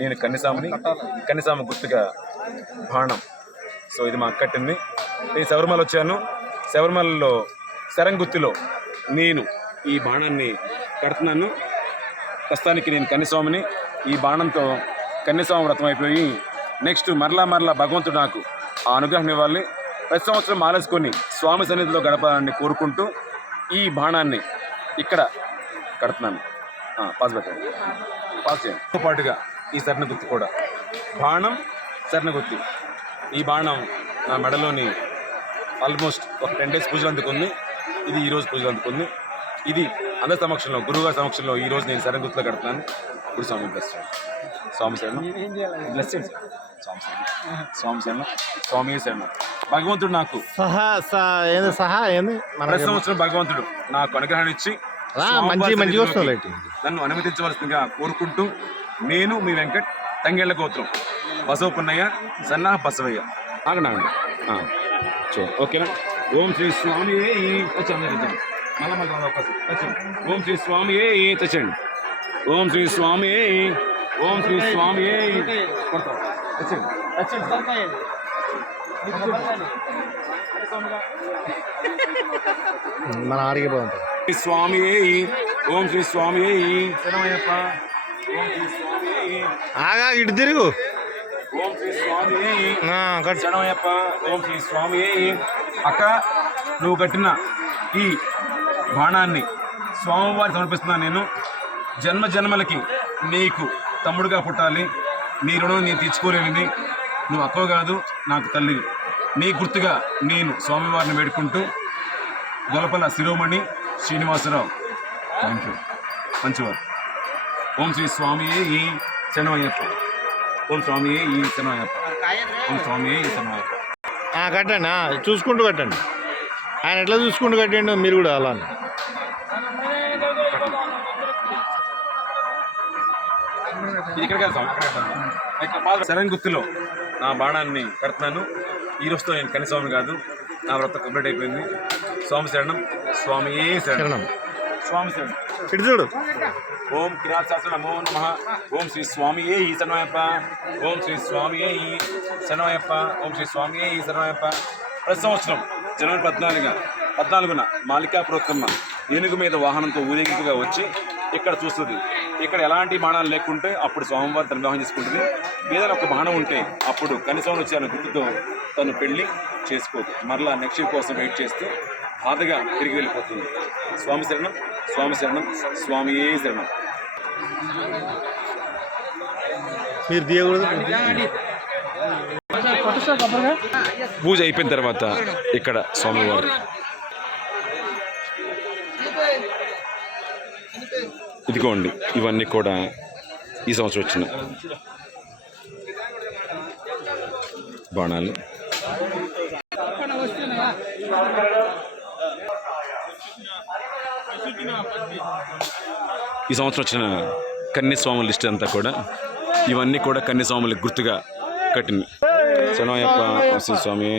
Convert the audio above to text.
నేను కన్నిసామిని కన్నిసామి గుర్తుగా బాణం. సో ఇది మా కట్టింది నేను శబరిమల వచ్చాను. శబరిమలలో శరంగుత్తిలో నేను ఈ బాణాన్ని కడుతున్నాను. ప్రస్తుతానికి నేను కన్యస్వామిని ఈ బాణంతో కన్యస్వామి వ్రతం అయిపోయి నెక్స్ట్ మరలా మరలా భగవంతుడు నాకు ఆ అనుగ్రహం ఇవ్వాలి. ప్రతి సంవత్సరం మాలేసుకొని స్వామి సన్నిధిలో గడపాలని కోరుకుంటూ ఈ బాణాన్ని ఇక్కడ కడుతున్నాను. పాస్ పెట్టండి పాస్ చేయండి. తో పాటుగా ఈ సరణ గుర్తు కూడా. బాణం సరణ గుర్తి ఈ బాణం నా మెడలోని ఆల్మోస్ట్ ఒక టెన్ డేస్ పూజలు అందుకుంది. ఇది ఈ రోజు పూజలు అందుకుంది. ఇది అందరి సమక్షంలో గురువుగారి సమక్షంలో ఈ రోజు నేను సరైన గుర్తులో కడుతున్నాను గురు స్వామి బ్లెస్ చేయండి. స్వామి శరణం. బ్లెస్ చేయండి. స్వామి శరణం. స్వామి శరణం. స్వామి శరణం. భగవంతుడు నాకు సహా సహా ఏంది సహా ఏంది? ప్రతి మనకి సంవత్సరం భగవంతుడు నాకు అనుగ్రహాన్ని ఇచ్చి మంచి మంచిగా వస్తుంది నన్ను అనుమతించవలసిందిగా కోరుకుంటూ నేను మీ వెంకట్ తంగేళ్ళ గోత్రం. బసవ పున్నయ్య సన్నా బసవయ్య. ఆగండి చూ ఓకేనా? ఓం శ్రీ స్వామి వచ్చాను మళ్ళీ మళ్ళీ అవకాశం వచ్చాను ఓం శ్రీ స్వామి తెచ్చండి ఓం శ్రీ స్వామి ఓం శ్రీ స్వామి కొడతా. వచ్చేయండి. మన ఆరిగిపోతుంది శ్రీ స్వామి ఓం శ్రీ స్వామి ఓం శ్రీ స్వామి ఆగా ఇటు తిరుగు. ఓం శ్రీ స్వామి. శరణమయ్యప్ప ఓం శ్రీ స్వామి అక్క నువ్వు కట్టిన ఈ బాణాన్ని స్వామివారికి సమర్పిస్తున్నాను నేను. జన్మ జన్మలకి నీకు తమ్ముడుగా పుట్టాలి. నీ రుణం నేను తీర్చుకోలేనిది. నువ్వు అక్కవ కాదు నాకు తల్లి. నీ గుర్తుగా నేను స్వామివారిని వేడుకుంటూ గొలపల శిరోమణి శ్రీనివాసరావు. థ్యాంక్ యూ మంచివారు. ఓం శ్రీ స్వామి ఈ శరణమయ్యప్ప. ఓం స్వామి ఈ శరణమయ్యప్ప. ఓం స్వామి ఈ శరణమయ్యప్ప. ఆ, కట్టండి చూసుకుంటూ కట్టండి. ఆయన ఎట్లా చూసుకుంటూ కట్టండి మీరు కూడా అలా ఇక్కడ కాదు శరణ్ గుర్తులో నా బాణాన్ని కడుతున్నాను. ఈ రోజుతో నేను కనిస్వామి కాదు. నా వ్రతం కంప్లీట్ అయిపోయింది. స్వామి శరణం. స్వామి ఏ శరణం. స్వామి ఇటు చూడు. ఓం కిరాశాసన నమో నమ. ఓం శ్రీ స్వామి ఏ ఈ శరణమయ్యప్ప ఓం శ్రీ స్వామి ఏ ఈ శరణమయ్యప్ప ఓం శ్రీ స్వామి ఏ ఈ శరణమయ్యప్ప ప్రతి సంవత్సరం జనవరి పద్నాలుగున పద్నాలుగున మాలికా ప్రోత్తమ్మ ఏనుగు మీద వాహనంతో ఊరేగింపుగా వచ్చి ఇక్కడ చూస్తుంది. ఇక్కడ ఎలాంటి బాణాలు లేకుంటే అప్పుడు స్వామివారి తన వివాహం చేసుకుంటుంది. ఏదైనా ఒక బాణం ఉంటే అప్పుడు కనీసం వచ్చి అన్న గుర్తుతో తను పెళ్ళి చేసుకోదు. మరలా నెక్స్ట్ కోసం వెయిట్ చేస్తూ బాధగా తిరిగి వెళ్ళిపోతుంది. స్వామి శరణం స్వామి శరణం స్వామి శరణం. మీరు తీయకూడదు. పూజ అయిపోయిన తర్వాత ఇక్కడ స్వామివారు. ఇదిగోండి ఇవన్నీ కూడా ఈ సంవత్సరం వచ్చిన బాణాలు. ఈ సంవత్సరం వచ్చిన కన్యస్వాముల లిస్ట్ అంతా కూడా ఇవన్నీ కూడా కన్యస్వాములకు గుర్తుగా కట్టింది. శనవయ్యప్ప శ్రీ స్వామి